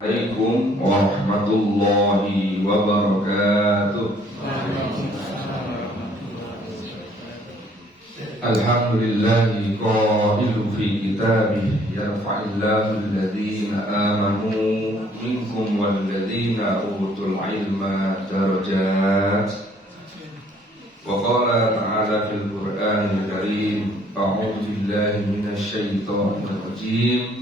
Assalamualaikum warahmatullahi wabarakatuh. Alhamdulillahi qailu fi kitabih yarfa'illahu alladhina amanu minkum walladhina utul ilma darajat. Wa qala ta'ala fil Qur'anil Karim a'udzu billahi minasy syaithanir rajim.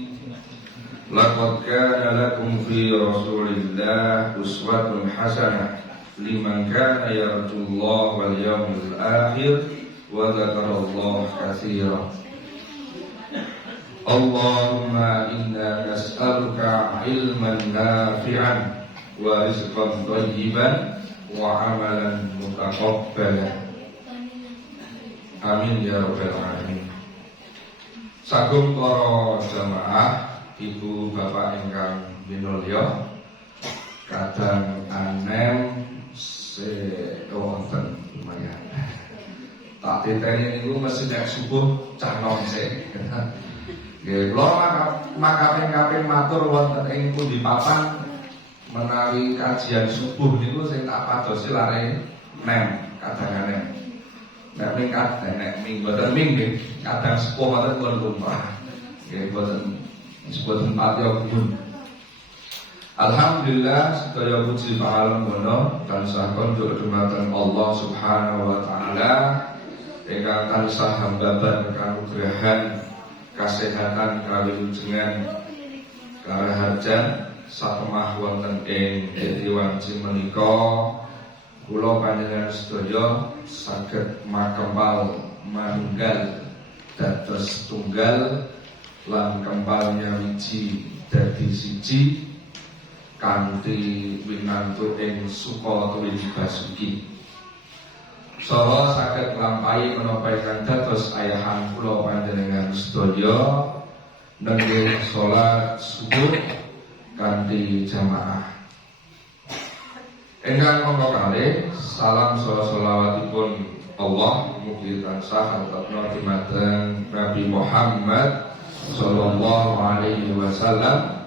Laqad kana lakum fi Rasulillah uswatun hasanah liman kana yarjullaha wal yawmil akhir wa dzakarallaha katsiran. Allahumma inna nas'aluka ilman nafi'an wa rizqan thayyiban wa amalan mutaqabbalan. Amin ya rabbal alamin. Sagung para jamaah, Ibu bapak ingkang minulya, kadang anem wonten lumayan. Tak titeni niku mesti nek subuh cah nom sik. Nggih, kula makaping matur wonten ing pundi papan menawi kajian subuh niku sing tak padosi lare nem kadang anem. Nek ming boten ming nggih, kadang sepuh wonten pun lumrah. Nggih boten disebut tempat yang kubun. Alhamdulillah sedaya puji pahala mono tansah kondur dumateng Allah Subhanahu wa taala ingkang tansah hambaban kanugrahan kasehatan kawilujengan karaharjan satemah wonten ing wanci menika kula panjenengan sedaya saged makempal manunggal dados tunggal lan kempalnya wiji dadi siji kanthi winantu ing suka tuwin basuki saha saged nglampahi menapa ingkang dados ayahan kula panjenengan sedaya nenggih salat subuh kanthi jamaah. Ingkang monggo kalih salam saha selawatipun Allah mugi tansah tetepna dumateng Nabi Muhammad sallallahu alaihi wasallam,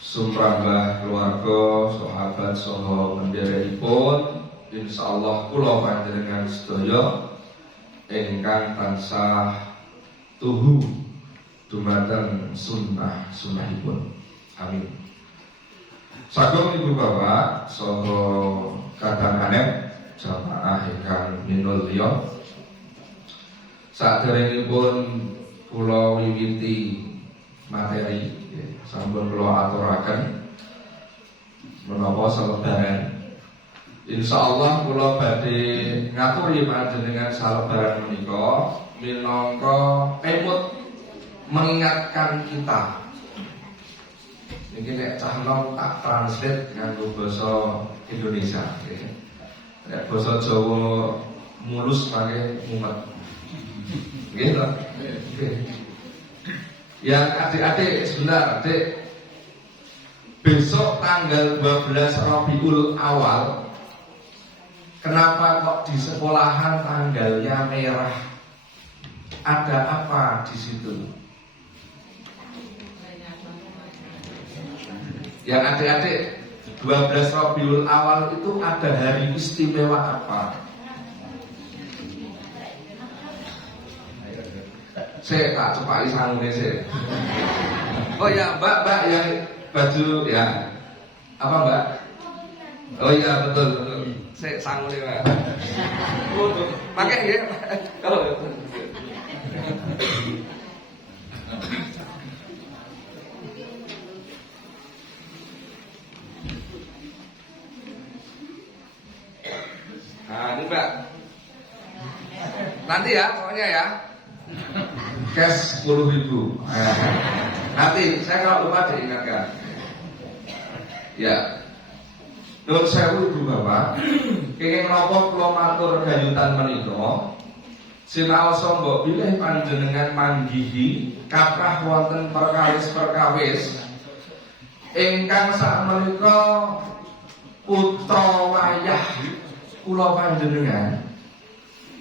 sumrambah keluarga, sahabat saha pendherekipun, insyaallah kula panjenengan sedaya ingkang tansah tuhu dumateng sunnahipun. Amin. Sagung ibu bapak saha kadang anem jamaah ingkang minulya, saderengipun kula wiwiti materi sampun kula aturaken menapa salebaran. Insyaallah kula badhe ngaturi panjenengan salebaran menika minangka emut mengingatkan kita. Iki nek cah nom tak translate nganggo basa Indonesia. Nek basa Jawa mulus mangke mumet. Gitu. Yang adik-adik sebentar, adik. Besok tanggal 12 Rabiul Awal, kenapa kok di sekolahan tanggalnya merah? Ada apa di situ? Yang adik-adik, 12 Rabiul Awal itu ada hari istimewa apa? Saya tak cepai sangune saya. Oh ya mbak yang baju ya apa mbak? Oh iya betul. Saya sangune mbak. Pakai ya kalau. Nah ini mbak. Nanti ya pokoknya ya. Cash 10.000. Nanti saya kalau lupa diingatkan. Ya. Nun sewu ibu bapak. Kenging menapa kula matur gayutan menika. Sinaosa mbok bilih panjenengan manggihi kathah wonten perkawis-perkawis ingkang sakmenika putra wayah kula panjenengan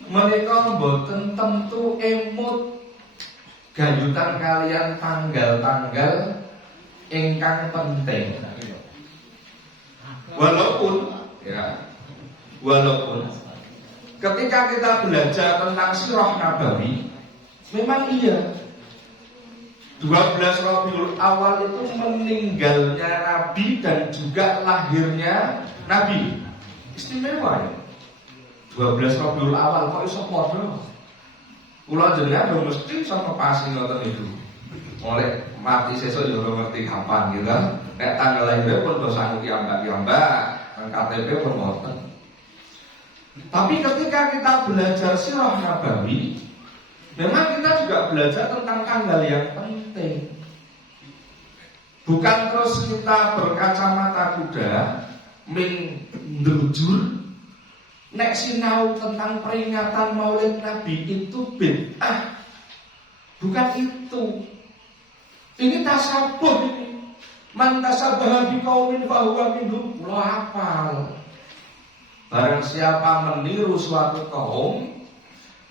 menika mboten tentu emut gayutan kalian tanggal-tanggal ingkang penting. Walaupun ketika kita belajar tentang sirah nabawi, memang iya 12 Rabiul Awal itu meninggalnya Nabi dan juga lahirnya Nabi. Istimewa ya. 12 Rabiul Awal kok iso padha. Kula jenengan mesti sama pasti ngoten itu. Mulai mati sesuk yo ngerti kapan gitu. Nek tanggal lahirnya pun do sanggup kiambak, KTP pun ngoten. Tapi ketika kita belajar sirah nabawi, memang kita juga belajar tentang tanggal yang penting. Bukan terus kita berkacamata kuda mendrujur nek sinau tentang peringatan Maulid Nabi itu bid'ah. Bukan itu. Ini tasabuh ini. Man tasabaha biqaumin fahuwa minhum. Lo hafal. Barang siapa meniru suatu kaum,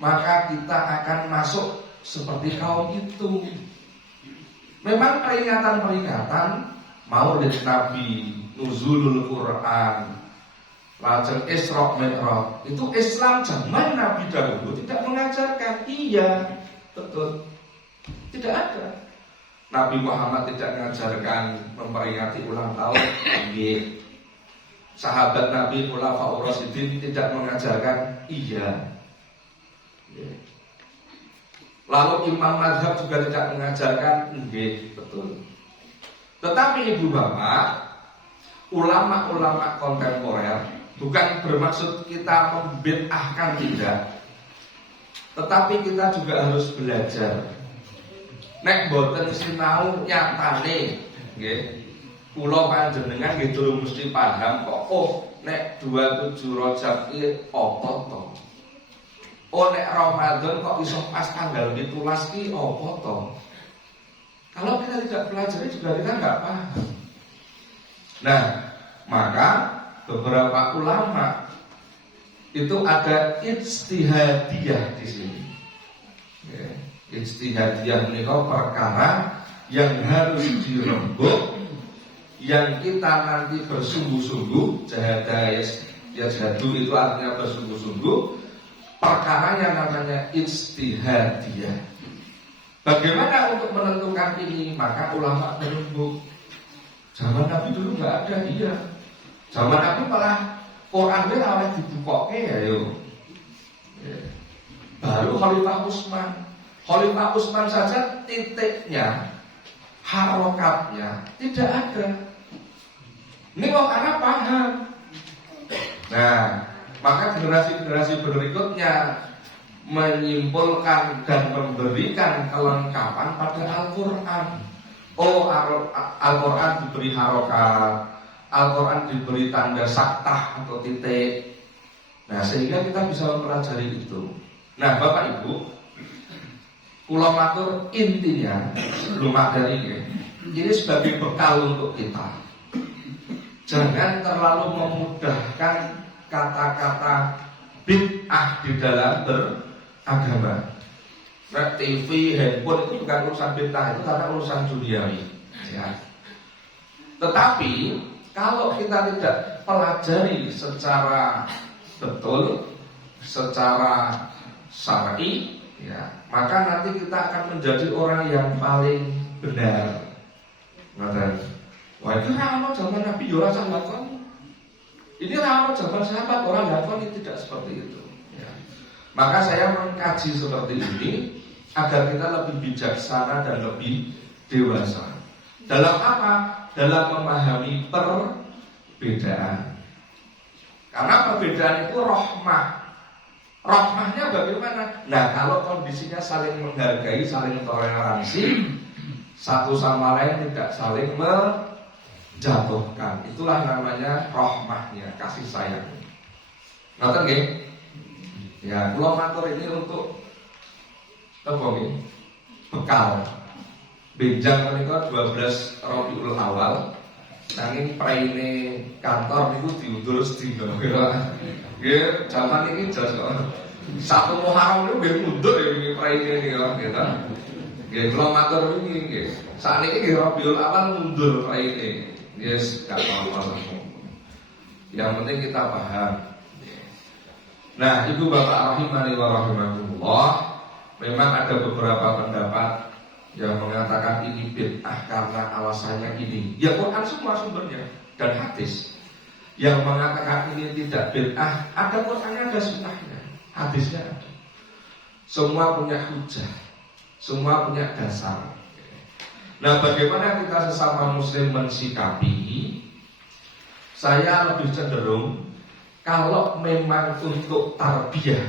maka kita akan masuk seperti kaum itu. Memang peringatan-peringatan Maulid Nabi, Nuzulul Quran, Lajeng Isra Mi'raj, itu Islam zaman Nabi dahulu tidak mengajarkan. Iya, betul. Tidak ada. Nabi Muhammad tidak mengajarkan memperingati ulang tahun. Iya. Sahabat Nabi Khulafaur Rasyidin tidak mengajarkan. Iya. Lalu imam mazhab juga tidak mengajarkan. Nggih, betul. Tetapi ibu bapak, ulama-ulama kontemporer bukan bermaksud kita membid'ahkan, tidak. Tetapi kita juga harus belajar. Nek boten sinau nyatane, nggih. Kula panjenengan nggih durung mesti paham kok. Oh, nek 27 Rajab iki apa to? Oh, nek Ramadan kok iso pas tanggal 17 iki apa to? Kalau kita tidak pelajari juga kita nggak paham. Nah, maka beberapa ulama itu ada ijtihadiyah di sini. Ya, ijtihadiyah ini perkara yang harus dirembuk, yang kita nanti bersungguh-sungguh. Jahadu itu artinya bersungguh-sungguh. Perkara yang namanya ijtihadiyah. Bagaimana untuk menentukan ini? Maka ulama berembuk. Zaman Nabi dulu nggak ada, iya. Zaman Nabi malah Qurannya awet dibukoke ya yo. Baru Khalifah Utsman. Khalifah Utsman saja titiknya, harokatnya tidak ada. Ini kok karena paham. Nah, maka generasi-generasi berikutnya menyimpulkan dan memberikan kelengkapan pada Al-Quran. Oh, Al-Quran diberi harokat, Al-Quran diberi tanda saktah atau titik. Nah, sehingga kita bisa mempelajari itu. Nah, Bapak Ibu, kula matur intinya sebelum materi ini sebagai bekal untuk kita. Jangan terlalu memudahkan kata-kata bid'ah di dalam beragama. Nah, TV, handphone itu bukan urusan bid'ah, itu karena urusan duniawi. Ya. Tetapi kalau kita tidak pelajari secara betul, secara syar'i, ya, maka nanti kita akan menjadi orang yang paling benar. Wah, itu ramah zaman Nabi ora sah lakoni. Ini ramah zaman sahabat orang lakoni tidak seperti itu. Ya. Maka saya mengkaji seperti ini agar kita lebih bijaksana dan lebih dewasa. Dalam apa? Dalam memahami perbedaan. Karena perbedaan itu rahmah. Rahmahnya bagaimana? Nah, kalau kondisinya saling menghargai, saling toleransi, satu sama lain tidak saling menjatuhkan, itulah namanya rahmahnya, kasih sayang. Ngerti nggih? Ya, kula matur ini untuk apa nggih? Bekal. Benjang menika 12 Rabiul Awal. Nanging praine kantor niku diundur sedina. Nggih, zaman iki jas kok. Satu Muharram niku nggih mundur ya wingi praine niku gitu. Nggih kula matur wingi nggih. Sakniki nggih Rabiul Awal mundur raine. Yes, gak apa-apa. Yang penting kita paham. Nah, Ibu Bapak rahimani wa rahimakumullah, memang ada beberapa pendapat yang mengatakan ini bid'ah karena alasannya ini. Ya Quran semua sumbernya dan hadis. Yang mengatakan ini tidak bid'ah, ada Qurannya, ada sunnahnya, hadisnya ada. Semua punya hujah, semua punya dasar. Nah, bagaimana kita sesama muslim mensikapi? Saya lebih cenderung kalau memang untuk tarbiyah,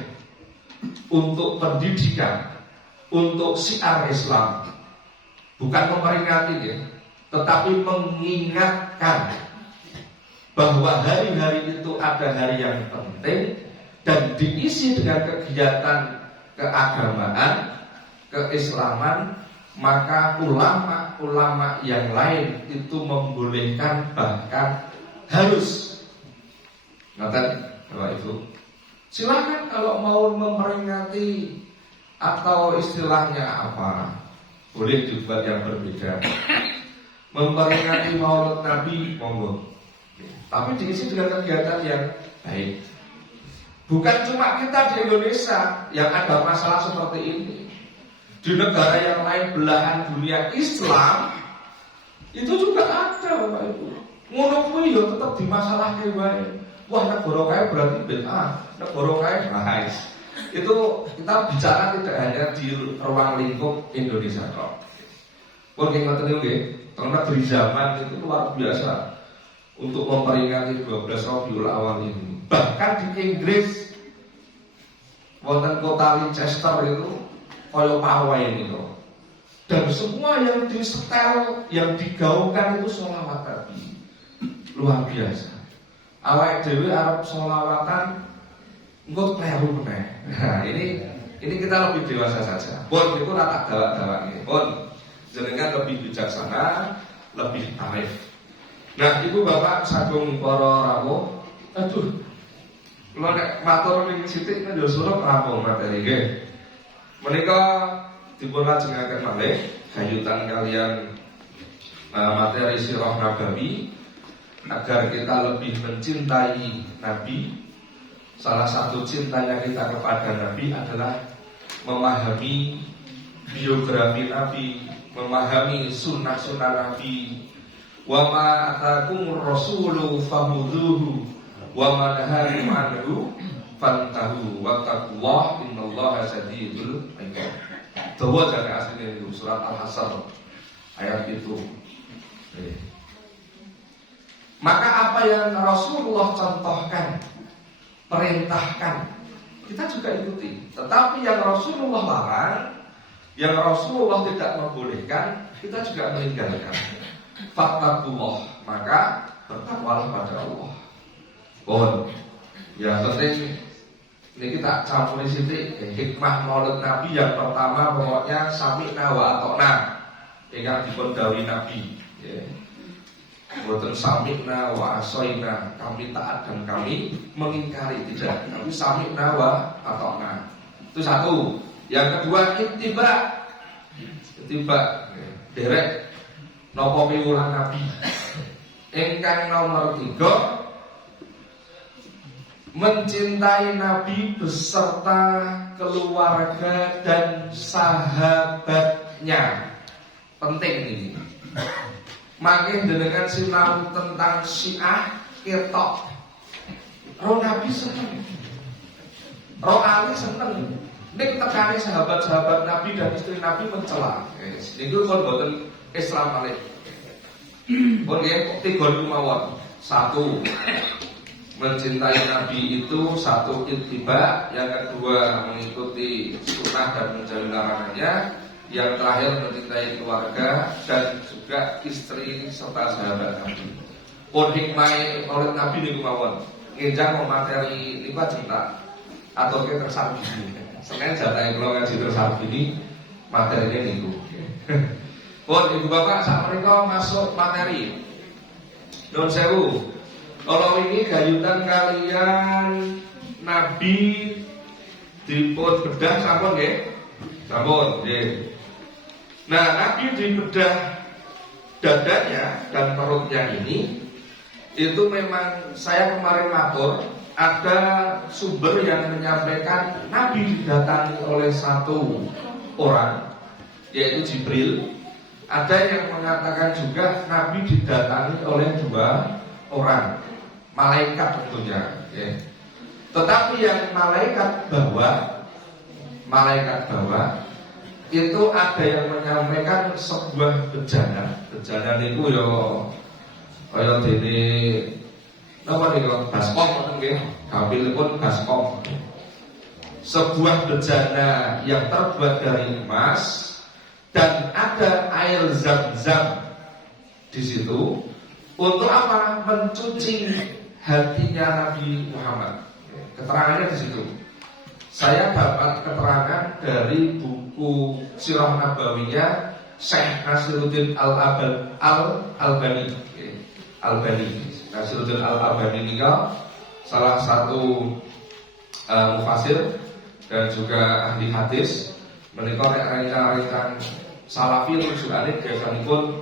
untuk pendidikan, untuk syiar Islam, bukan memperingati ya, tetapi mengingatkan bahwa hari-hari itu ada hari yang penting dan diisi dengan kegiatan keagamaan, keislaman, maka ulama-ulama yang lain itu membolehkan, bahkan harus. Ngaten Bapak Ibu, silakan kalau mau memperingati atau istilahnya apa, boleh dibuat yang berbeda. Memperingati Maulid Nabi, monggo. Tapi diisi dengan kegiatan yang baik. Bukan cuma kita di Indonesia yang ada masalah seperti ini. Di negara yang lain belahan dunia Islam itu juga ada Bapak Ibu. Ngono kuwi ya tetep dimasalahke wae. Wah, negara kaya berarti bid'ah, negara kaya bahaya. Itu kita bicara tidak hanya di ruang lingkup Indonesia kok. Pun ngoten niku nggih, teng negeri zaman itu luar biasa untuk memperingati 12 Rabiul Awal ini. Bahkan di Inggris, wonten kota Leicester itu koyo pawai itu. Dan semua yang disetel, yang digaungkan itu sholawat Nabi. Luar biasa. Awake dhewe arep sholawatan engko kleru meneh. Nah, ini kita lebih dewasa saja. Pun itu rata dawak-dawak ini. Pun jenengan lebih bijaksana, lebih arif. Nah, Ibu Bapak sagung para rawuh. Aduh. Kula nek matur ning sithik kan yo suruh rampung materi nggih. Menika dipun lajengaken malih gayutan kalian materi sirah nabawi agar kita lebih mencintai Nabi. Salah satu cintanya kita kepada Nabi adalah memahami biografi Nabi, memahami sunnah-sunnah Nabi. Wa ma atakumur rasulu fahuduhu wa ma nahakum anhu fantahu wattaqullah innallaha syadidul iqab. Dawa jane asline itu surat Al-Hasyr ayat itu. Maka apa yang Rasulullah contohkan, perintahkan, kita juga ikuti. Tetapi yang Rasulullah larang, yang Rasulullah tidak membolehkan, kita juga meninggalkan. Fattaqullah, maka bertakwalah pada Allah. Bon, yang penting ini kita campuri sithik hikmah Maulid Nabi. Yang pertama pokoknya sami'na wa ata'na, ingkang dipun dawuhi Nabi. Boten sami'na wa asoina, kami taat dan kami mengingkari, tidak. Tapi sami'na wa ata'na. Itu satu. Yang kedua ittiba. Derek napa piwulang Nabi. Ingkang nomor 3, mencintai Nabi beserta keluarga dan sahabatnya. Penting ini. Makin dengan sinau tentang Syiah ketok. Roh Nabi seneng, Roh Ali seneng. Nek tekane sahabat-sahabat Nabi dan istri Nabi mencela. Niku kon boten Islam malih. Pun nggih 3 mawon. 1, mencintai Nabi itu 1 ittiba, yang kedua mengikuti sunnah dan menjauhi larangannya. Yang terakhir mencintai keluarga dan juga istri serta sahabat Nabi. Pun hikmah Maulid Nabi niku mawon. Ngenjang materi niku cinta atau kita tersarbi. Senin jatah kula ngaji tersarbi ini materinya niku. Pun Ibu Bapak sak menika masuk materi. Nuwun sewu. Kalau ini gayutan kalian Nabi dipun bedah sampun nggih? Sampun nggih. Nah, Nabi dibedah dadanya dan perutnya ini, itu memang saya kemarin matur, ada sumber yang menyampaikan Nabi didatangi oleh satu orang, yaitu Jibril. Ada yang mengatakan juga Nabi didatangi oleh dua orang, malaikat tentunya, ya. Tetapi yang malaikat bawah itu ada yang menyampaikan sebuah bejana. Bejana itu yo kaya dene napa niku baskom nggih, gampilipun baskom. Sebuah bejana yang terbuat dari emas dan ada air zam-zam di situ untuk apa? Mencuci hatinya Nabi Muhammad. Keterangannya di situ. Saya dapat keterangan dari buku Sirah Nabawiyah Syekh Nasiruddin Al-Albani. Nasiruddin Al-Albani ini salah satu mufasir dan juga ahli hadis. Menika rekan-rekan Salafi rujukannya biasanipun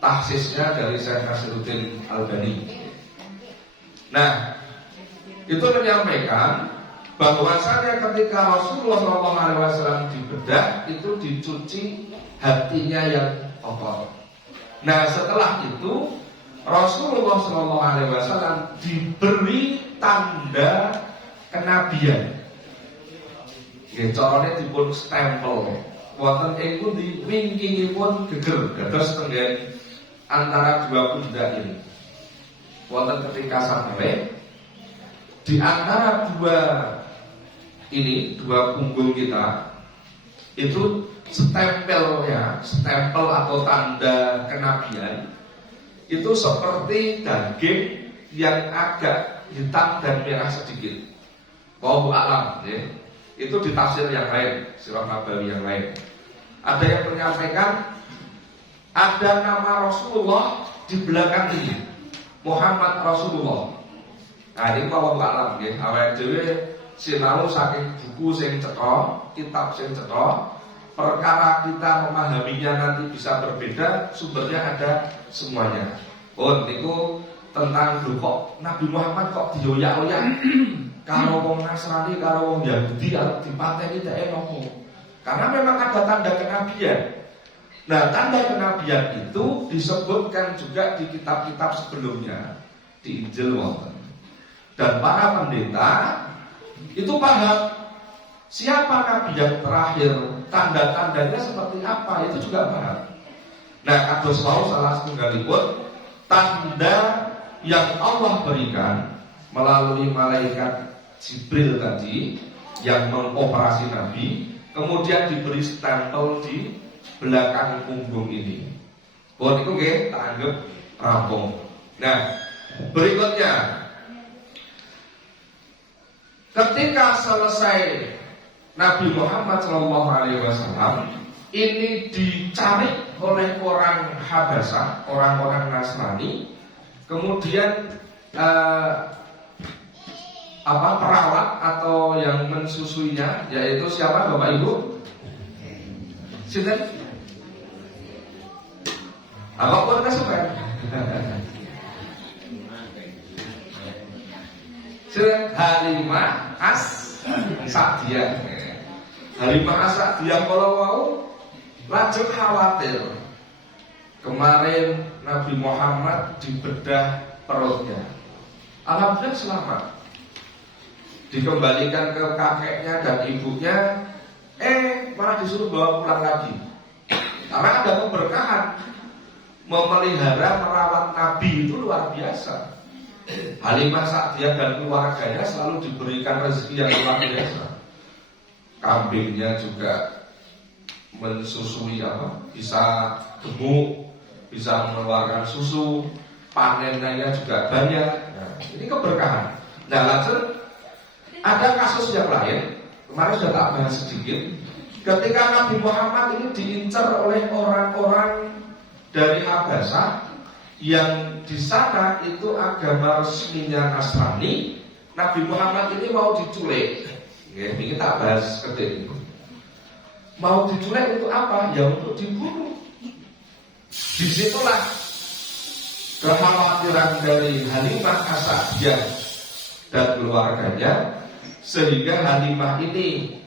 tahsisnya dari Syekh Nasiruddin Albani. Nah, itu menyampaikan bahwasanya ketika Rasulullah SAW dibedah itu dicuci hatinya yang kotor. Nah, setelah itu Rasulullah SAW diberi tanda kenabian. Nggih, carane dipun stempel. Wonten ing pundi wingkingipun geger, dados tenggen antara dua pundak ini. Wonten ketika sampai di antara dua punggung kita itu stempel atau tanda kenabian itu seperti daging yang agak hitam dan merah sedikit. Wallahu a'lam, ya. Itu di tafsir yang lain, Sirah Nabawi yang lain. Ada yang menyampaikan ada nama Rasulullah di belakang ini, Muhammad Rasulullah. Nah, ini wallahu a'lam nggih. Awake dhewe sinau saking buku sing cetha, kitab sing cetha, perkara kita memahaminya nanti bisa berbeda, sumbernya ada semuanya. Oh, niku tentang lho kok Nabi Muhammad kok dioyak-oyak karo wong Nasrani karo wong Yahudi dipateni dhek nopo. Karena memang ada tanda kenabian. Nah, tanda kenabian itu disebutkan juga di kitab-kitab sebelumnya, di Injil wonten. Dan para pendeta itu paham siapa nabi yang terakhir, tanda-tandanya seperti apa, itu juga paham. Nah, kados wau salah setunggalipun tanda yang Allah berikan melalui malaikat Jibril tadi yang mengoperasi Nabi, kemudian diberi stempel di belakang punggung ini. Bon itu nggih tak anggap rampung. Nah, berikutnya ketika selesai Nabi Muhammad SAW ini dicari oleh orang Habasah, orang-orang Nasrani, kemudian perawat atau yang mensusuinya, yaitu siapa Bapak Ibu? Sinten? Apa pun kesukaan? Halimah As-Sa'diyah. Halimah As-Sa'diyah kalau mau lajeng khawatir. Kemarin Nabi Muhammad dibedah perutnya. Alhamdulillah selamat. Dikembalikan ke kakeknya dan ibunya, malah disuruh bawa pulang lagi. Karena ada keberkahan. Memelihara, merawat Nabi itu luar biasa. Halimah Sa'diyah dan keluarganya selalu diberikan rezeki yang luar biasa. Kambingnya juga mensusui bisa gemuk, bisa mengeluarkan susu, panennya juga banyak. Nah, ini keberkahan. Nah, lanjut ada kasus yang lain. Kemarin sudah tak bahas sedikit. Ketika Nabi Muhammad ini diincar oleh orang-orang dari Habasah yang di sana itu agama resminya Nasrani, Nabi Muhammad ini mau diculik. Ini tak bahas ketik. Mau diculik untuk apa? Ya untuk dibunuh. Disitulah kekhawatiran dari Halimah As-Sa'diyah dan keluarganya, sehingga Halimah ini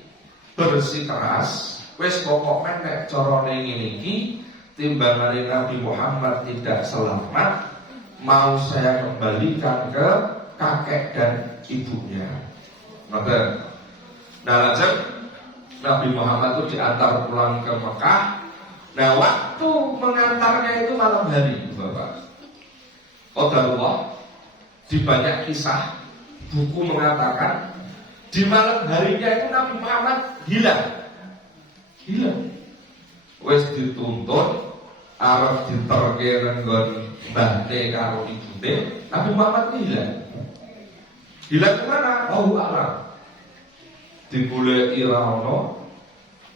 bersikeras, wes pokok menek corone ngene timbangane Nabi Muhammad tidak selamat, mau saya kembalikan ke kakek dan ibunya. Ngoten. Nah, lajeng Nabi Muhammad itu diantar pulang ke Mekah. Nah, waktu mengantarnya itu malam hari, Bapak. Qadarullah, di banyak kisah buku mengatakan di malam harinya itu Nabi Muhammad hilang. Wes dituntut arep diterke nenggon mbahne karo ibune, Nabi Muhammad hilang. Hilang kemana? Allahu a'lam. Digoleki ra ono,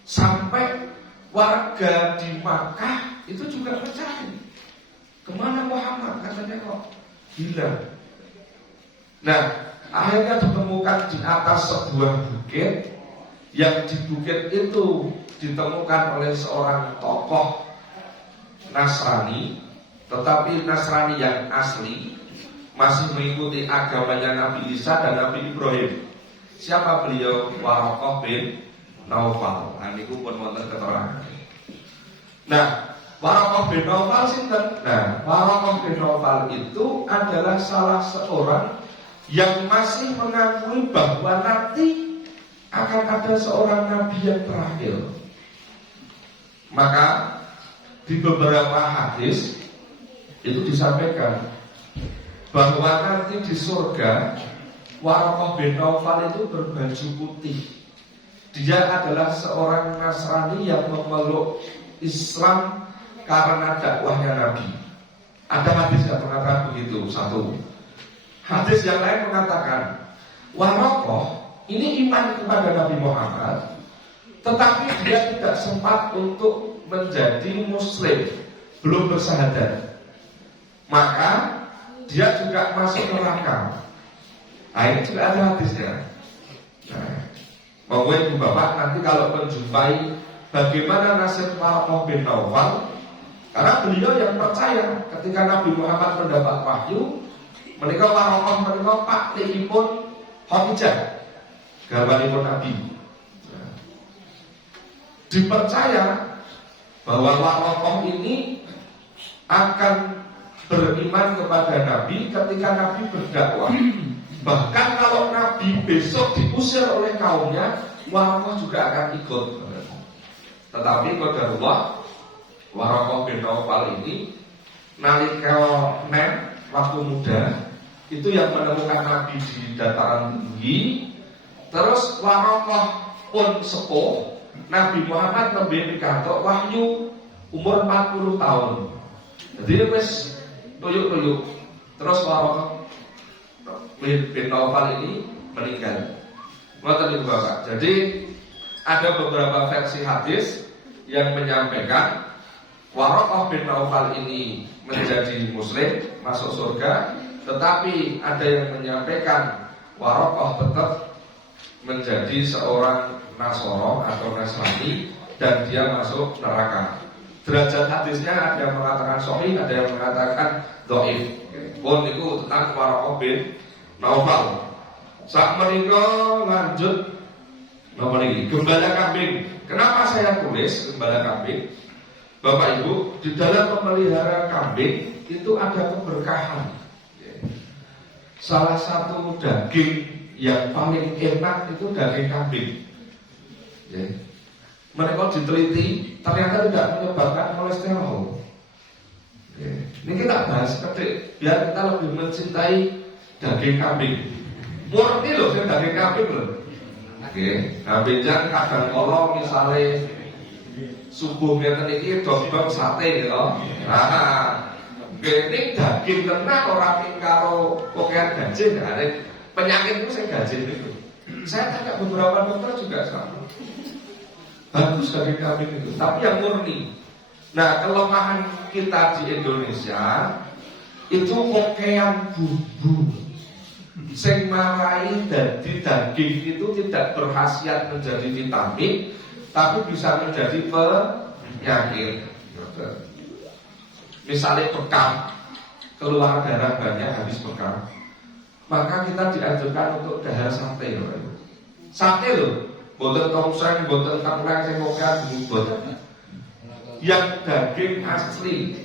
sampai warga di Makkah itu juga mencari kemana Muhammad, katanya kok hilang. Nah, akhirnya ditemukan di atas sebuah bukit, yang di bukit itu ditemukan oleh seorang tokoh Nasrani, tetapi Nasrani yang asli, masih mengikuti agamanya Nabi Isa dan Nabi Ibrahim. Siapa beliau? Waraqah bin Naufal. Nah, ini pun wonten keterangan. Nah, Waraqah bin Naufal sinten? Nah, Waraqah bin Naufal itu adalah salah seorang yang masih mengakui bahwa nanti akan ada seorang nabi yang terakhir. Maka di beberapa hadis itu disampaikan bahwa nanti di surga Waraqah bin Naufal itu berbaju putih. Dia adalah seorang Nasrani yang memeluk Islam karena dakwahnya Nabi. Ada hadis yang mengatakan begitu. Satu hadis yang lain mengatakan Waraqah ini iman kepada Nabi Muhammad, tetapi dia tidak sempat untuk menjadi muslim, belum bersahadat. Maka dia juga masuk neraka. Nah, ini juga ada hadisnya. Nah, bahwa ibu bapak nanti kalau menjumpai bagaimana nasib Waraqah bin Naufal, karena beliau yang percaya ketika Nabi Muhammad mendapat wahyu, menika Waraqah menika pak likipun Khadijah, garwanipun Nabi. Nah, dipercaya bahwa Waraqah ini akan beriman kepada Nabi ketika Nabi berdakwah. Bahkan kalau Nabi besok diusir oleh kaumnya, Waraqah juga akan ikut. Tetapi qadarullah, Waraqah bin Naufal ini nalika waktu muda itu yang menemukan Nabi di dataran tinggi. Terus Waraqah pun sepuh, Nabi Muhammad nembe pikantuk wahyu umur 40 tahun. Jadi wis tuyuk-tuyuk. Terus Waraqah bin Naufal ini meninggal. Ngoten niku Bapak. Jadi ada beberapa versi hadis yang menyampaikan Waraqah bin Naufal ini menjadi muslim, masuk surga, tetapi ada yang menyampaikan Waraqah tetap menjadi seorang Nasoro atau Nasrani dan dia masuk neraka. Derajat hadisnya ada yang mengatakan sahih, ada yang mengatakan dhaif. Pun itu tentang Waraqah bin Naufal. Saat menika lanjut napa niki? Gembala kambing. Kenapa saya tulis gembala kambing? Bapak Ibu, di dalam memelihara kambing itu ada keberkahan. Salah satu daging yang paling enak itu daging kambing. Mereka diteliti ternyata tidak menyebabkan kolesterol. Ini kita bahas sedikit biar kita lebih mencintai daging kambing. Murni loh saya daging kambing loh. Kambingnya kadang kolong misalnya subuh ngeten iki dodol sate gitu. Nah, ini daging tenan ora ping karo kokean gajih, ada penyakit itu saya gajih itu. Saya tanya beberapa dokter juga sama. Bagus daging kambing itu, tapi yang murni. Nah, kelemahan kita di Indonesia itu kokean bumbu. Sing marai dadi daging itu tidak berkhasiat menjadi vitamin, tapi bisa menjadi penyakit. misalnya bekam, keluar darah banyak habis bekam, maka kita dianjurkan untuk dahar sate loh. Sate loh, boten tongseng, boten taplek, sengokan, boten. Yang daging asli.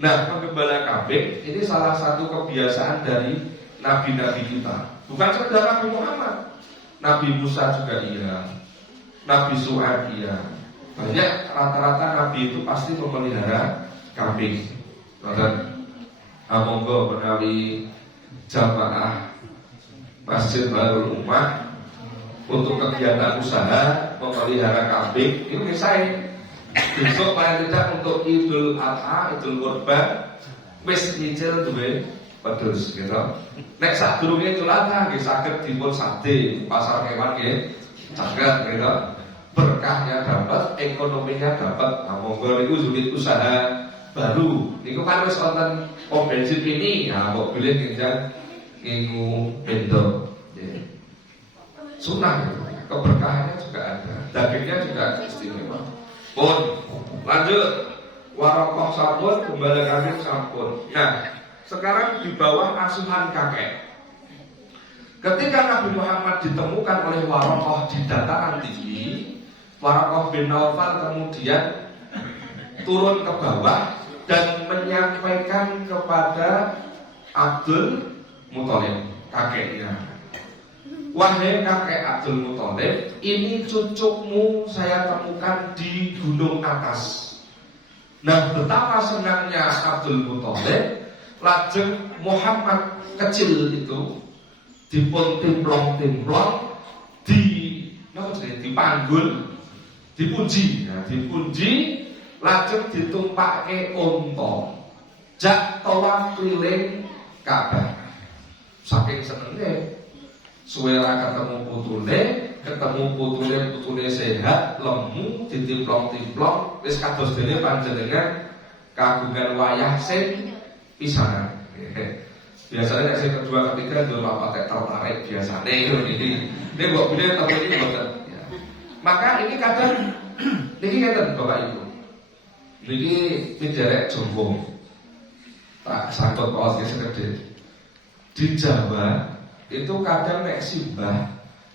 Nah, menggembala kambing ini salah satu kebiasaan dari nabi-nabi kita. Bukan sekedar Nabi Muhammad, Nabi Musa juga iya, Nabi Syuaib iya. Banyak rata-rata nabi itu pasti memelihara kambing. Dan monggo menawi jamaah Masjid Bahrul Ummah untuk kegiatan usaha memelihara kambing itu saya besok paling tidak untuk Idul Adha, Idul Kurban wis nyicil duwe pedus gitu. Nek sadurunge Idul Adha nggih saged dipun sate pasar kewan nggih saged gitu. Berkahnya dapat, ekonominya dapat. Nah, monggo niku unit usaha baru. Niku kan wis wonten pom bensin ini, nah kok bilih nginjak ngingu bendo. Sunnah gitu. Keberkahannya juga ada. Dagingnya juga istimewa. Pun lanjut warokoh sampun, gembala kambing sampun. Nah, sekarang di bawah asuhan kakek. Ketika Nabi Muhammad ditemukan oleh Warokoh di dataran tinggi, Warokoh bin Naufal kemudian turun ke bawah dan menyampaikan kepada Abdul Muthalib, kakeknya. Wahai kakek Abdul Muthalib, ini cucumu saya temukan di gunung atas. Nah, betapa senangnya Abdul Muthalib, lajeng Muhammad kecil itu dipun timplong-timplong, dipanggul, dipuji, nah, dipuji, lajeng ditumpake unta, jak tawaf keliling Ka'bah. Saking senenge, suwe ra ketemu putune sehat, lemu, ditimplong-timplong, wis kados dene panjenengan kagungan wayah sing pisanan. Biasanya yang kedua ketiga itu patek tertarik biasanya ini kok beliau tahu ini boten. Ya. Maka ini kadang ini ngeten Bapak Ibu. Ini derek jombong. Tak sangkut kaos segede. Di Jawa itu kadang nek simbah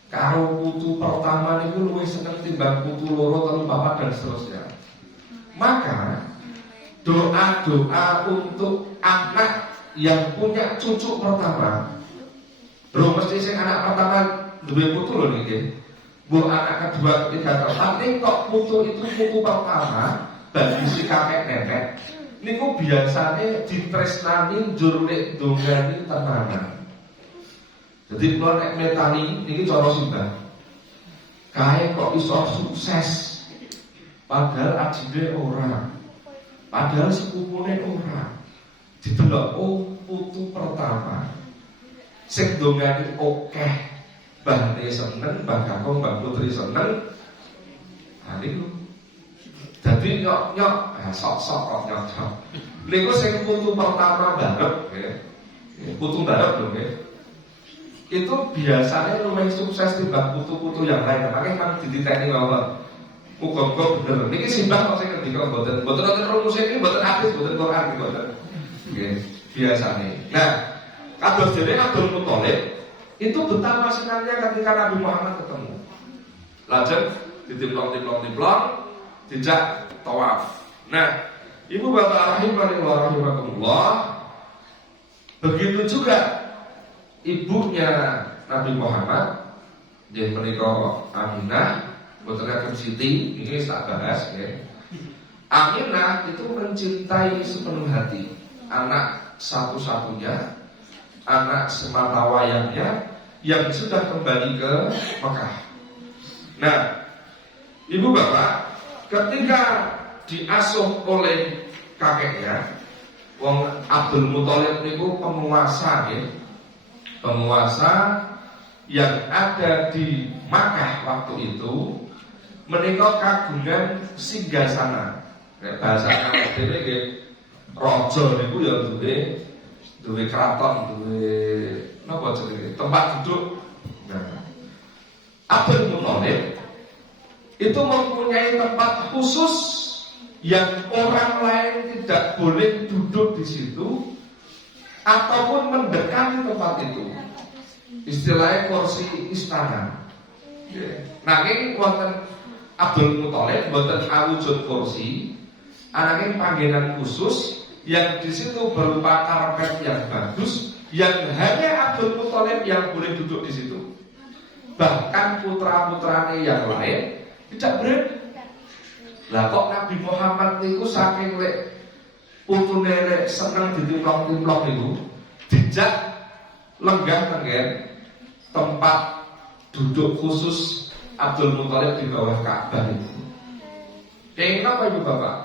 karo putu pertama niku luwih seneng timbang putu loro, telu, papat dan seterusnya. Maka doa-doa untuk anak yang punya cucu pertama, belum mesti sing anak pertama duwe putu lho niki. Bu anak kedua, ketiga, keempat, ning kok putu itu putu pertama bagi si kakek nenek niku biasane ditresnani njur nek dongani tenanan. Jadi kalau nek metani niki cara simbah. Kae kok iso sukses padahal ajine ora. Padahal sepupune ora. Didelok putu pertama sing dongani akeh, mbahne seneng, mbah kakung, mbah putri seneng. Ha niku dadi nyok-nyok, sok-sok kok nyok-nyok. Niku sing putu pertama barep nggih. Putu barep lho nggih. Itu biasanya lumayan sukses timbang putu-putu yang lain. Makanya kan dititeni mawon. Muga-muga bener. Niki simbah kok sing ngendika mboten wonten rumus iki mboten hadis, mboten Quran iki mboten. Biasanya. Nah, kados dene Abdul Muthalib itu betapa senangnya ketika Nabi Muhammad ketemu. Lajeng ditimplong-timplong, dijak tawaf. Nah, Ibu bapak rahimani wa rahimakumullah, begitu juga ibunya Nabi Muhammad, dia menikah Aminah, boten ageng Siti, ini tak bahas ya. Aminah itu mencintai sepenuh hati anak satu-satunya, anak semata wayangnya yang sudah kembali ke Mekah. Nah, ibu bapak, ketika diasuh oleh kakeknya, wong Abdul Muthalib itu penguasa ya, penguasa yang ada di Makkah waktu itu, menika kagungan singgasana. Nek bahasane dhewe nggih raja niku ya duwe kraton, duwe napa jenenge, tempat duduk. Nah, Abdul Muthalib itu mempunyai tempat khusus yang orang lain tidak boleh duduk di situ ataupun mendekati tempat itu. Istilahnya kursi istana. Nanging wonten Abdul Muthalib boten awujud kursi, ananging panggenan khusus yang di situ berupa karpet yang bagus, yang hanya Abdul Muthalib yang boleh duduk di situ. Bahkan putra-putranya yang lain tidak berani. Lah kok Nabi Muhammad niku saking lek putune lek seneng ditimplok-timplok niku dijak lenggah tenggen tempat duduk khusus Abdul Muthalib di bawah Ka'bah itu. Kenging apa ibu bapak?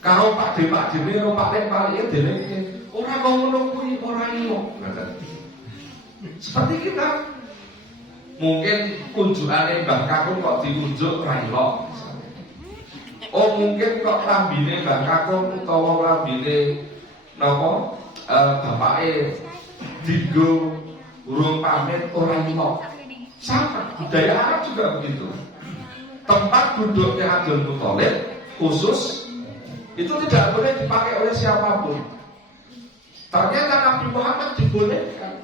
Karo Pak D karo Pak Lek ya dene ora mau ngono kuwi ora iso. Seperti kita mungkin kunjukane Mbah Kakung kok diunjuk ra ilok. Oh mungkin kok lambine Mbah Kakung utawa lambine napa bapake digo urung pamit ora ilok. Sama budaya Arab juga begitu. Tempat duduknya Abdul Muthalib khusus itu tidak boleh dipakai oleh siapapun. Ternyata Nabi Muhammad dibolehkan.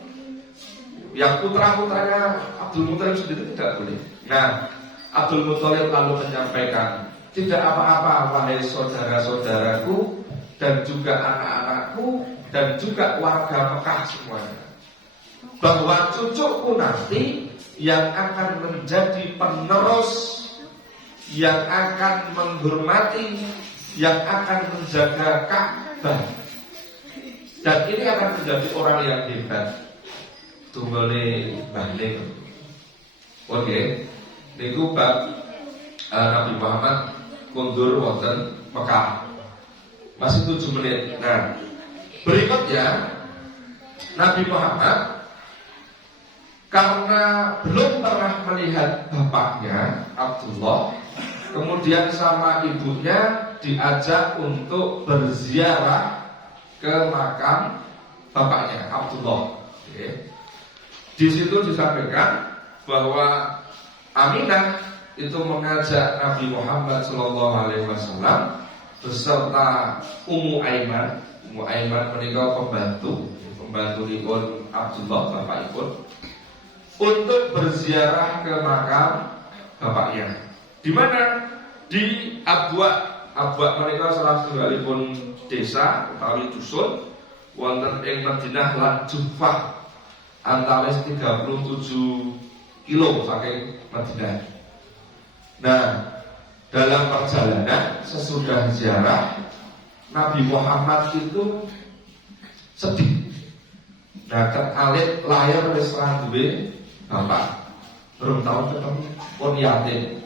Yang putra-putranya Abdul Muthalib sendiri tidak boleh. Nah, Abdul Muthalib lalu menyampaikan, tidak apa-apa wahai saudara-saudaraku dan juga anak-anakku dan juga warga Mekah semuanya, bahwa cucuku nanti yang akan menjadi penerus, yang akan menghormati, yang akan menjaga Ka'bah, dan ini akan menjadi orang yang hebat. Tunggale balik. Oke, niku bab Nabi Muhammad kondur wonten Mekah. Masih 7 menit. Nah, berikutnya Nabi Muhammad karena belum pernah melihat bapaknya Abdullah, kemudian sama ibunya diajak untuk berziarah ke makam bapaknya Abdullah. Oke. Di situ disampaikan bahwa Aminah itu mengajak Nabi Muhammad SAW beserta Ummu Aiman. Ummu Aiman menikah pembantu pun Abdullah bapakipun, untuk berziarah ke makam bapaknya. Di mana? Di Abwa. Abwa menikah salah setunggalipun desa utawi dusun wonten ing Madinah lan Jufah, antara 37 kilo saking Madinah. Nah, dalam perjalanan sesudah ziarah, Nabi Muhammad itu sedih. Nah, kan alit lahir wis ra duwe bapak, belum tahu ketemu pun yatim.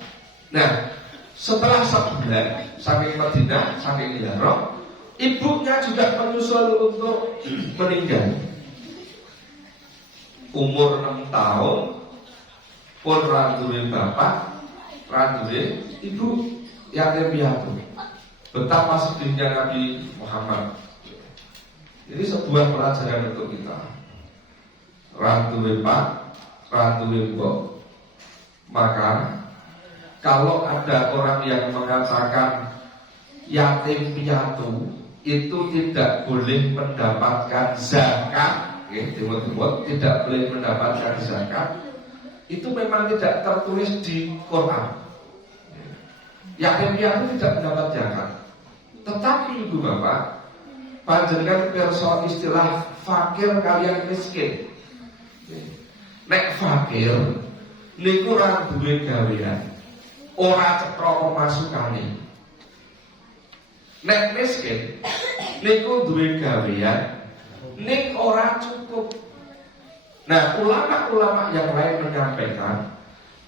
Nah, setelah sebulan saking Madinah, saking ziarah, ibunya juga menyusul untuk meninggal. Umur 6 tahun pun ra duwe bapak, ra duwe ibu, yatim piatu. Betapa sedihnya Nabi Muhammad. Ini sebuah pelajaran untuk kita. Ra duwe pak, ra duwe mbok. Maka kalau ada orang yang mengatakan yatim piatu itu tidak boleh mendapatkan zakat, timur-timur tidak boleh mendapatkan zakat, itu memang tidak tertulis di Quran. Yatim piatu tidak mendapat zakat. Tetapi ibu bapak, panjenengan pirsa istilah fakir kalian miskin. Nek fakir niku ora duwe gawean, ora cetha pemasukane. Nek miskin niku duwe gawean, ning ora cukup. Nah, ulama-ulama yang lain menyampaikan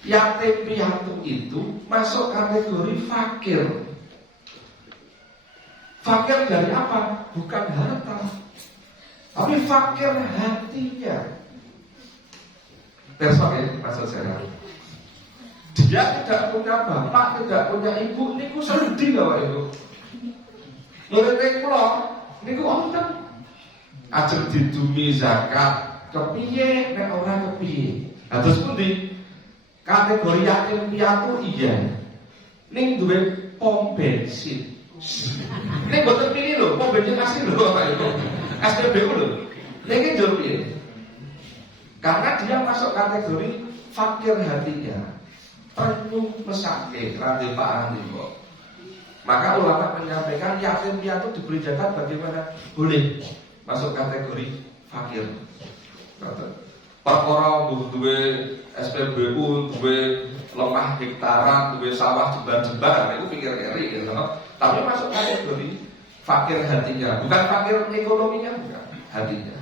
yatim piatu itu masuk kategori fakir. Fakir dari apa? Bukan harta, tapi fakir hatinya. Besok ya, maksud saya. Dia tidak punya bapak, tidak punya ibu, niku sedih Bapak Ibu. Murid kula niku wonten ajeng didumi zakat, kepiye nek ora kepiye. Lah terus pundi? Kategori yatim piatu iya. Ning duwe pom bensin Ini boten pilih lho, mau bensin asli lho, SPBU lho. Ini jauh pilih. Karena dia masuk kategori fakir hatinya, penuh mesake, randi pak randi kok. Maka ulama menyampaikan yatim piatu diberi zakat bagaimana? Boleh masuk kategori fakir. Perkara duwe SPBU, duwe lemah hektaran, duwe sawah jembar-jembar, itu pikir kiri gitu. Tapi masuk kategori fakir hatinya, bukan fakir ekonominya, bukan hatinya.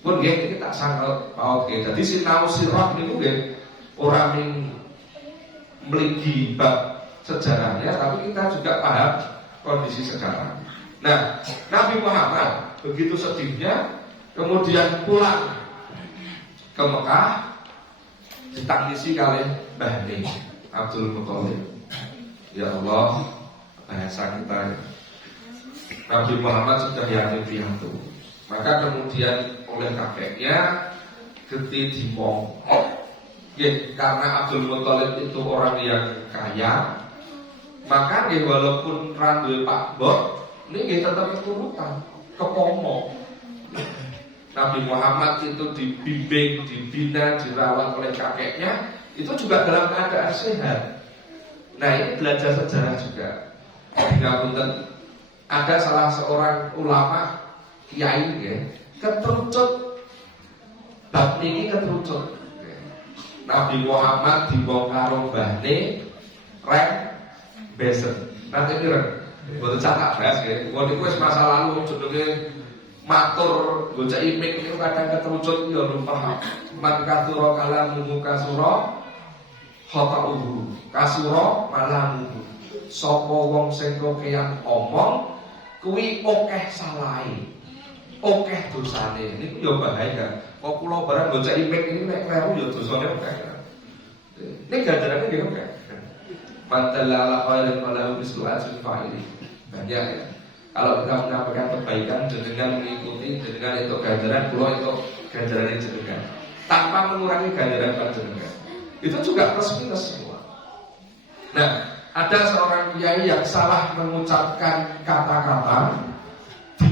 Pun nggih iki tak sangkel paut nggih. Dadi sinau sirah niku nggih ora ming mligi bab sejarahnya, tapi kita juga paham kondisi sekarang. Nah, Nabi Muhammad begitu sedihnya kemudian pulang ke Mekah ditangisi kali Mbah Ning Abdul Muthalib. Ya Allah, bahasa kita Nabi Muhammad sudah yatim piatu. Maka kemudian oleh kakeknya geti dimongkok. Karena Abdul Muthalib itu orang yang kaya, maka walaupun randuwe Pak Bok, ini tetap keturutan, kepomo. Nabi Muhammad itu dibimbing, dibina, dirawat oleh kakeknya, itu juga dalam keadaan sehat. Nah ini belajar sejarah juga. Ada salah seorang ulama kiai ya, keterucut bab niki keterucut. Nabi Muhammad dibongkar bahne rek besen. Nanti kira boten catak bahas ya. Niku wis masa lalu jenenge matur bocah imik itu kadang keterucut ya lupa. Man kasura kalamu kasura khata'uhu. Kasura malamu. Sapa wong sing kokean omong kuwi akeh salahe. Okeh dosane, ini ya bahaya. Kok kula barang bocah imik ini nek kleru ya dosane okeh. Ini ganjarane nggih okeh. Mantalla khairan walahu mislu ajri fa'ili. Banyak ya. Kalau kita menyampaikan kebaikan dengan mengikuti dengan itu ganjaran kula itu ganjaran jenengan. Tanpa mengurangi ganjaran panjenengan. Itu juga plus minus semua. Nah, ada seorang kiai yang salah mengucapkan kata-kata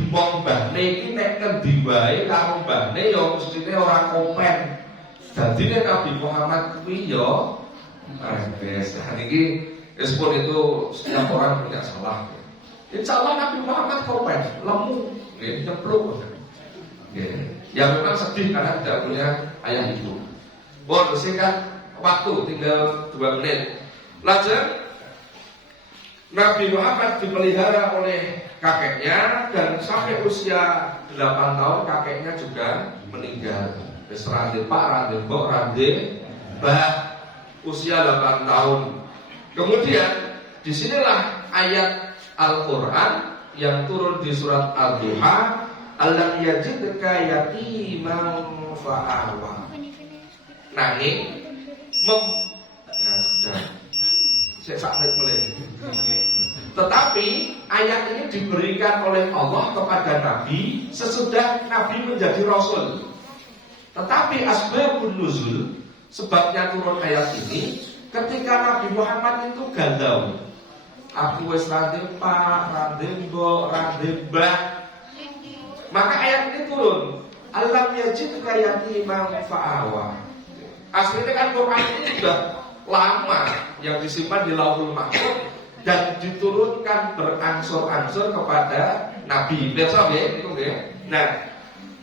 Wong mbahne iki nek ngendi wae karo mbahne ya mestine ora kompen. Dadi nek Nabi Muhammad kuwi ya rebes. Niki pun itu setiap orang punya salah. Insyaallah Nabi Muhammad kompen, lemu, nggih nyemplung. Nggih. Ya memang sedih karena tidak punya ayah ibu. Bon, singkat waktu tinggal 2 menit. Lanjut. Nabi Muhammad dipelihara oleh kakeknya dan sampai usia 8 tahun kakeknya juga meninggal. Wis rande pak, rande mbok, rande mbah, usia 8 tahun. Kemudian disinilah ayat Al-Quran yang turun di surat Al-Duha, alam yajidka yatiman fa'awa. Nanging tetapi ayat ini diberikan oleh Allah kepada Nabi sesudah Nabi menjadi Rasul. Tetapi asbabun nuzul, sebabnya turun ayat ini ketika Nabi Muhammad itu galau. Aku wis rande pak, rande mbok, rande mbah. Maka ayat ini turun. Alam yajidka yatiman fa'awa. Aslinya kan Quran ini sudah lama yang disimpan di Lauhul Mahfuz dan diturunkan berangsur-angsur kepada Nabi. Besok ya, itu ya. Nah,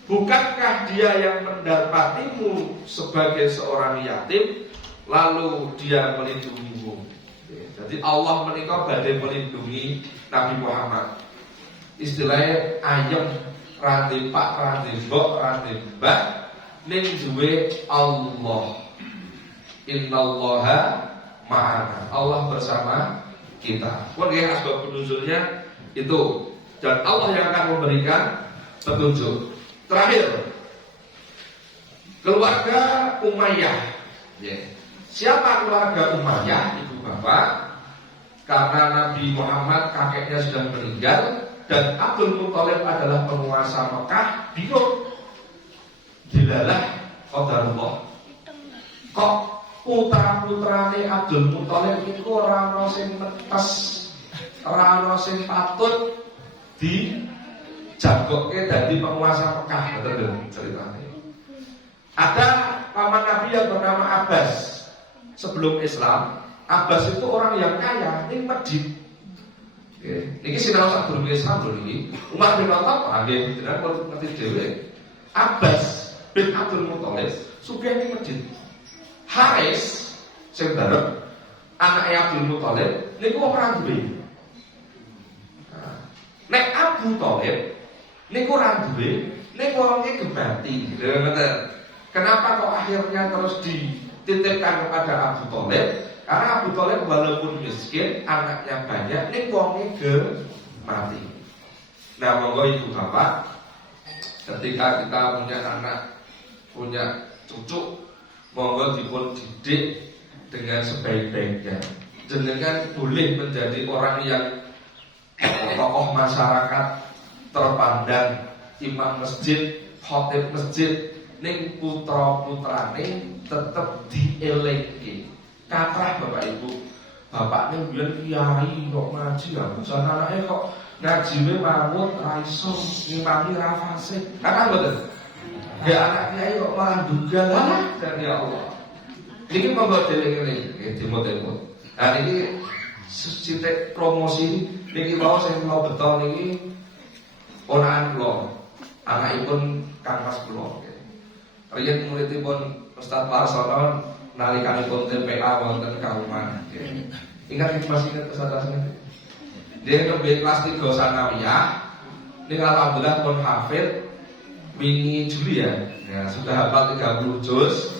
bukankah dia yang mendapatimu sebagai seorang yatim, lalu dia melindungimu? Jadi Allah menikah badai melindungi Nabi Muhammad. Istilahnya ayam randi pak, randi mbok, randi mbak, ning duwe Allah. Innallaha ma'ana. Allah bersama kita. Kemudian asbab penunjuknya itu, dan Allah yang akan memberikan petunjuk. Terakhir, keluarga Umayyah. Siapa keluarga Umayyah? Ibu bapak. Karena Nabi Muhammad kakeknya sudah meninggal dan Abdul Muthalib adalah penguasa Mekah, bingung. Dilalah qadarullah. Kok putra-putrane Abdul Muthalib itu ora ono sing netes ora ana sing patut dijagokke dadi penguasa Mekah, betul ceritanya. Ada paman Nabi yang bernama Abbas. Sebelum Islam, Abbas itu orang yang kaya, ini medit. Ini sinau sak durung Islam lho niki. Umar bin Khattab nggih jenengan kok ngerti dhewe. Abbas bin Abdul Muthalib sugih ning masjid. Haris sing bareng anake Abdul Muthalib niku ora duwe. Nek Abu Thalib niku ora duwe, niku wonge gebati. Kenapa kok akhirnya terus dititipkan kepada Abu Thalib? Karena Abu Thalib walaupun miskin, anaknya banyak, ini wongnya mati. Nah, monggo ibu bapak, ketika kita punya anak, punya cucu, monggo dipun didik dengan sebaik-baiknya. Jenengan boleh menjadi orang yang tokoh masyarakat terpandang, imam masjid, khotib masjid, ning putra-putrane tetep dielingke. Kathah Bapak Ibu, bapaknya bilang kiai kok ngaji ya, bukan anaknya kok ngajinya mawut, raiso, ngimami rafasih. Kakak betul? Ya anak kiai kok malah duga lah, dan ya Allah. Ini membuat demo-demo. Nah ini titik promosi, ini mau saya mau betul ini ponaan kula, anakipun Kang Mas kula. Riyen muridipun Ustaz Parsono nalikanipun TPA wonten Kauman. Ingat masih ingat pesan-pesan itu. Dia nembe kelas 3 sanawiyah. Ini alhamdulillah pun hafid wingi Juli ya, sudah hafal 30 juz.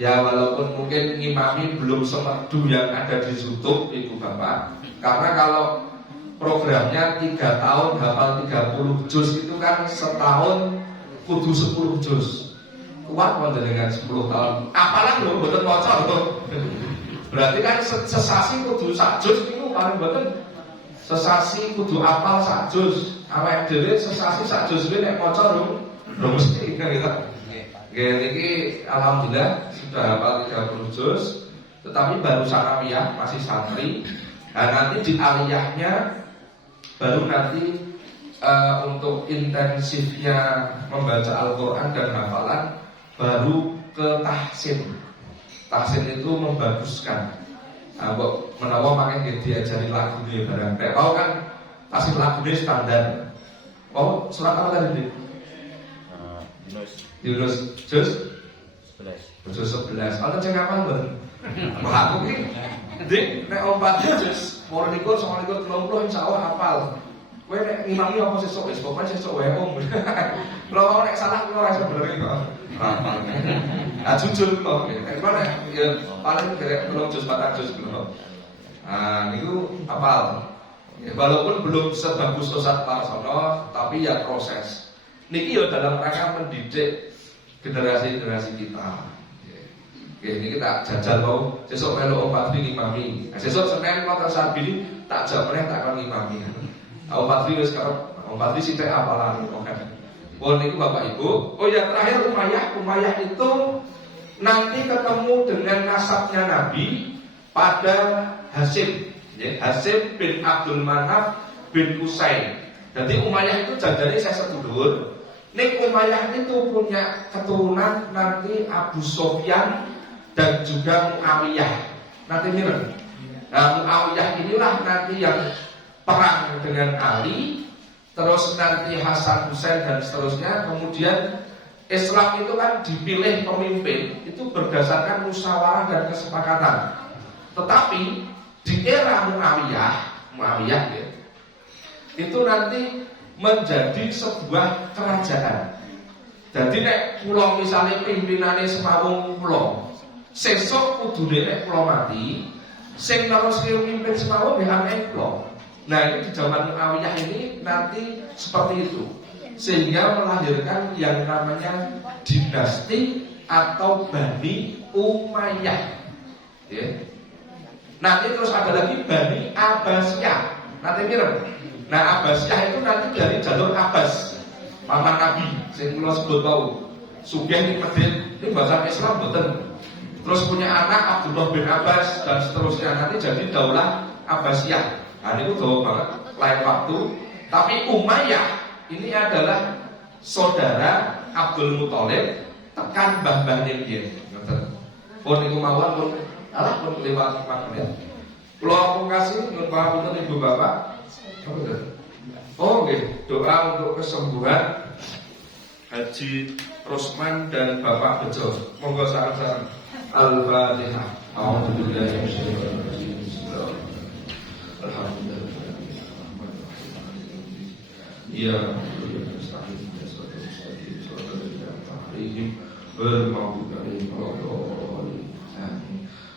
Ya walaupun mungkin ngimami belum semerdu yang ada di YouTube Ibu Bapak. Karena kalau programnya 3 tahun hafal 30 juz itu kan setahun kudu 10 juz. Kuat mau dengan 10 tahun. Apalah lho mboten maca lho. Berarti kan sesasi kudu sak juz niku paling mboten. Sesasi kudu apal sak juz. Awake dhewe sesasi sak juz kuwi nek maca lho mesti kan gitu. Nggih niki alhamdulillah sudah hafal 30 juz, tetapi baru sanawiyah, masih santri. Nah, nanti di aliyahnya baru nanti untuk intensifnya membaca Al-Qur'an dan hafalan baru ke tahsin. Tahsin itu membaguskan. Nah, kok menawa makin diajari lagu nih barang. Kayak kau kan tahsin lagu ini standar. Oh, surat apa tadi? Yunus juz 11. Juz 11. Ana sing hafal mboten? Wah, aku ki Dik, nek opat juz 29 30 insyaallah hafal. Kowe nek ngimami apa sesuk wis pokoke sesuk wae om. Kalau nek salah kowe ora iso bener kok. Ah jujur kok. Nek ya paling kira 3 juz 4 juz kok. Ah niku hafal. Ya, walaupun belum sebagus Ustaz Parsono, tapi ya proses. Niki ya dalam rangka mendidik generasi-generasi kita. Oke, ini kita jajal mau sesuk melu opat ngimami. Sesuk Senin mau tersabili tak jamreh tak kon ngimami. Opat wis karo opat sithik apalan oke. Oh niku Bapak Ibu. Oh ya terakhir Umayyah itu nanti ketemu dengan nasabnya Nabi pada Hasyim, ya, Hasyim bin Abdul Manaf bin Usain. Jadi Umayyah itu jajane saya sedulur. Nek Umayyah itu punya keturunan nanti Abu Sufyan dan juga Muawiyah. Nanti mirip. Nah Muawiyah inilah nanti yang perang dengan Ali, terus nanti Hasan Husain dan seterusnya. Kemudian Islam itu kan dipilih pemimpin itu berdasarkan musyawarah dan kesepakatan. Tetapi di era Muawiyah ya, itu nanti menjadi sebuah kerajaan. Jadi nek kula misalnya pimpinane semawung kula, sesuk kudune nek kula mati, sing neruske mimpin semawung ya anak kula. Nah ini di zaman Muawiyah ini nanti seperti itu, sehingga melahirkan yang namanya dinasti atau Bani Umayyah. Ya. Nanti terus ada lagi Bani Abbasiyah. Nanti mirip. Nah Abbasiyah itu nanti dari jalur Abbas, paman Nabi, sing kula sebut tau. Sugih ning medhit, ini bahasa Islam mboten. Terus punya anak Abdullah bin Abbas dan seterusnya nanti jadi daulah Abbasiyah. Nah ini jauh banget lain waktu. Tapi Umayyah ini adalah saudara Abdul Muthalib tekan Mbah Nilbiyen. Pun iku mawon pun alah pun lewat maghrib. Kula aku kasih nyuwun pangapunten Ibu Bapak. Oh nggih, doa untuk kesembuhan Haji Rosman dan Bapak Bejo. Monggo sareng-sareng. Al-Fatihah. A'udzubillahi minasyaitonir rajim. Alhamdulillah. Ya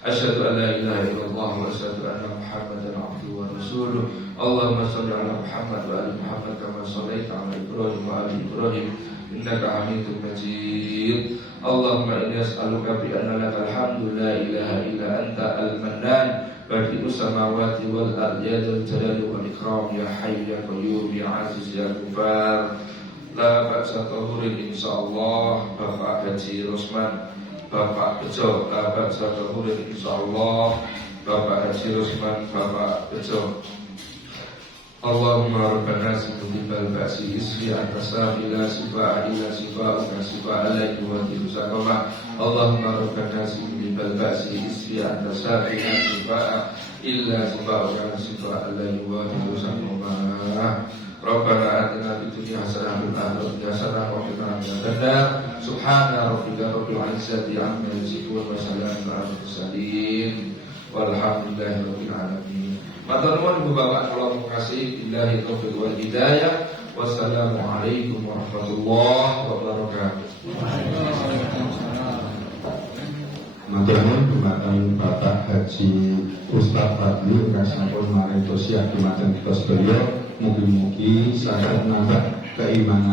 Asyhadu an la ilaha illallah wa asyhadu anna Muhammadan abduhu wa rasuluh. Allahumma shalli ala Muhammad wa ali Muhammad kama shallaita ala Ibrahim wa ali Ibrahim innaka Hamidum Majid. Allahumma inni as'aluka bi anna lakal hamdu la ilaha illa anta al-mannan badi'us samawati wal ardi ya dzal jalali wal ikram ya hayy ya qayyum ya aziz ya ghaffar. La ba'sa tahurin insyaallah Bapak Haji Rosman, Bapak Bejo, la ba'sa tahurin insyaallah Bapak Haji Rosman, Bapak Bejo. Allahumma rabbana simudibal ba'si isri antasa ila sifa ila sifa uka sifa alaihi wa tilusakoma. Allahumma rabbana simudibal ba'si isri antasa ila sifa illa sifa uka sifa alaihi wa tilusakoma. Rabbana atina fid dunya hasanah wa fil akhirati hasanah wa qina adzabannar. Subhana rabbika rabbil izzati amma yasifun wa salamun alal mursalin walhamdulillahi rabbil alamin. Matur nuwun Ibu Bapak kula mukasih billahi taufiq wal hidayah. Wassalamualaikum warahmatullahi wabarakatuh. Matur nuwun dumateng Bapak Haji Ustaz Fadli sampun marintosi akibatipun kita sedaya. Mugi-mugi saged nambah keimanan